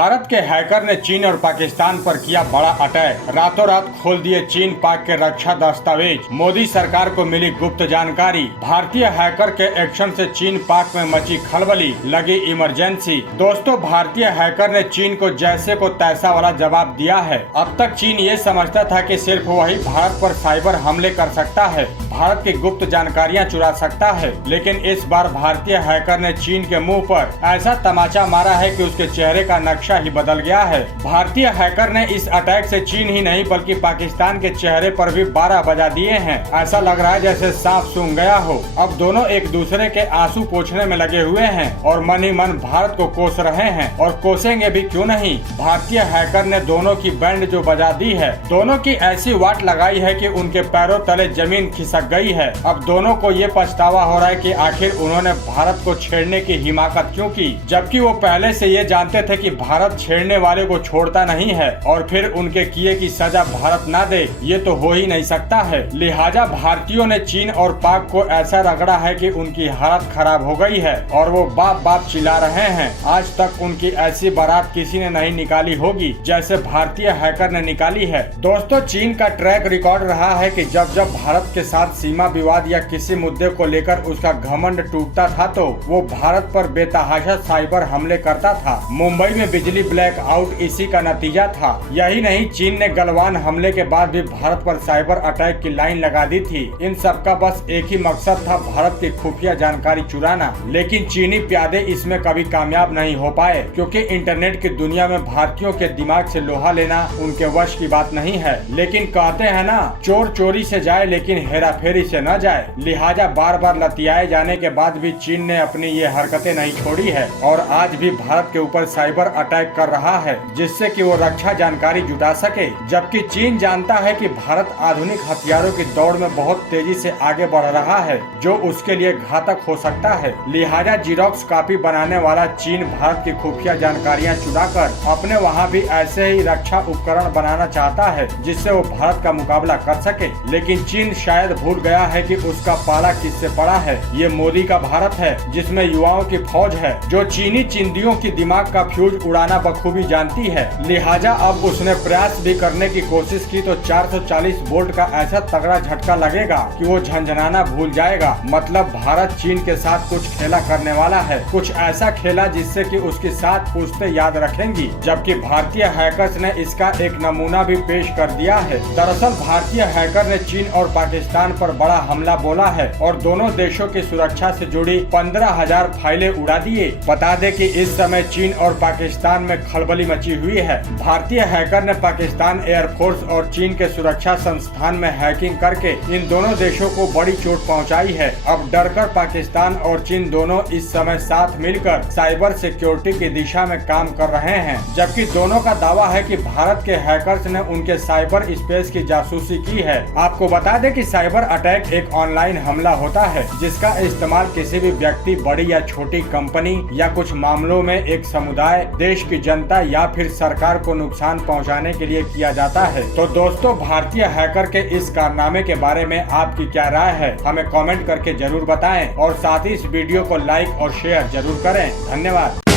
भारत के हैकर ने चीन और पाकिस्तान पर किया बड़ा अटैक। रातों रात खोल दिए चीन पाक के रक्षा दस्तावेज। मोदी सरकार को मिली गुप्त जानकारी। भारतीय हैकर के एक्शन से चीन पाक में मची खलबली, लगी इमरजेंसी। दोस्तों, भारतीय हैकर ने चीन को जैसे को तैसा वाला जवाब दिया है। अब तक चीन ये समझता था कि सिर्फ वही भारत पर साइबर हमले कर सकता है, भारत की गुप्त जानकारियां चुरा सकता है, लेकिन इस बार भारतीय हैकर ने चीन के मुंह पर ऐसा तमाचा मारा है कि उसके चेहरे का नक्शा ही बदल गया है। भारतीय हैकर ने इस अटैक से चीन ही नहीं बल्कि पाकिस्तान के चेहरे पर भी 12 बजा दिए हैं। ऐसा लग रहा है जैसे सांप सूंघ गया हो। अब दोनों एक दूसरे के आंसू पोंछने में लगे हुए हैं और मन ही मन भारत को कोस रहे हैं, और कोसेंगे भी क्यों नहीं। भारतीय हैकर ने दोनों की बैंड जो बजा दी है, दोनों की ऐसी वाट लगाई है कि उनके पैरों तले जमीन खिसक गई है। अब दोनों को ये पछतावा हो रहा है कि आखिर उन्होंने भारत को छेड़ने की हिमाकत क्यों की, जबकि वो पहले से ये जानते थे कि भारत छेड़ने वाले को छोड़ता नहीं है और फिर उनके किए की सजा भारत ना दे, ये तो हो ही नहीं सकता है। लिहाजा भारतीयों ने चीन और पाक को ऐसा रगड़ा है कि उनकी हालत खराब हो गई है और वो बाप बाप चिल्ला रहे हैं। आज तक उनकी ऐसी बारात किसी ने नहीं निकाली होगी जैसे भारतीय हैकर ने निकाली है। दोस्तों, चीन का ट्रैक रिकॉर्ड रहा है कि जब जब भारत के साथ सीमा विवाद या किसी मुद्दे को लेकर उसका घमंड टूटता था तो वो भारत पर बेतहाशा साइबर हमले करता था। मुंबई में बिजली ब्लैक आउट इसी का नतीजा था। यही नहीं, चीन ने गलवान हमले के बाद भी भारत पर साइबर अटैक की लाइन लगा दी थी। इन सब का बस एक ही मकसद था, भारत की खुफिया जानकारी चुराना। लेकिन चीनी प्यादे इसमें कभी कामयाब नहीं हो पाए, क्योंकि इंटरनेट की दुनिया में भारतीयों के दिमाग से लोहा लेना उनके वश की बात नहीं है। लेकिन कहते हैं ना, चोर चोरी से जाए लेकिन हेरा फेरी से न जाए। लिहाजा बार बार लतियाए जाने के बाद भी चीन ने अपनी ये हरकतें नहीं छोड़ी है और आज भी भारत के ऊपर साइबर अटैक कर रहा है, जिससे कि वो रक्षा जानकारी जुटा सके। जबकि चीन जानता है कि भारत आधुनिक हथियारों की दौड़ में बहुत तेजी से आगे बढ़ रहा है, जो उसके लिए घातक हो सकता है। लिहाजा जीरोक्स कॉपी बनाने वाला चीन भारत की खुफिया जानकारियां चुराकर अपने वहां भी ऐसे ही रक्षा उपकरण बनाना चाहता है, जिससे वो भारत का मुकाबला कर सके। लेकिन चीन शायद भूल गया है कि उसका पाला किससे पड़ा है। ये मोदी का भारत है, जिसमें युवाओं की फौज है, जो चीनी चिंदियों की दिमाग का फ्यूज उड़ाना बखूबी जानती है। लिहाजा अब उसने प्रयास भी करने की कोशिश की तो 440 वोल्ट का ऐसा तगड़ा झटका लगेगा कि वो झंझनाना भूल जाएगा। मतलब भारत चीन के साथ कुछ खेला करने वाला है, कुछ ऐसा खेला जिससे कि उसकी साथ पूछते याद रखेंगी। जबकि भारतीय हैकर्स ने इसका एक नमूना भी पेश कर दिया है। दरअसल भारतीय हैकर ने चीन और पाकिस्तान पर बड़ा हमला बोला है और दोनों देशों की सुरक्षा से जुड़ी 15,000 फाइलें उड़ा दिए। बता दें कि इस समय चीन और पाकिस्तान में खलबली मची हुई है। भारतीय हैकर ने पाकिस्तान एयरफोर्स और चीन के सुरक्षा संस्थान में हैकिंग करके इन दोनों देशों को बड़ी चोट पहुंचाई है। अब डरकर पाकिस्तान और चीन दोनों इस समय साथ मिलकर साइबर सिक्योरिटी की दिशा में काम कर रहे हैं। जबकि दोनों का दावा है कि भारत के हैकर्स ने उनके साइबर स्पेस की जासूसी की है। आपको बता दें कि साइबर अटैक एक ऑनलाइन हमला होता है, जिसका इस्तेमाल किसी भी व्यक्ति, बड़ी या छोटी कंपनी या कुछ मामलों में एक समुदाय, देश की जनता या फिर सरकार को नुकसान पहुंचाने के लिए किया जाता है। तो दोस्तों, भारतीय हैकर के इस कारनामे के बारे में आपकी क्या राय है, हमें कमेंट करके जरूर बताएं और साथ ही इस वीडियो को लाइक और शेयर जरूर करें। धन्यवाद।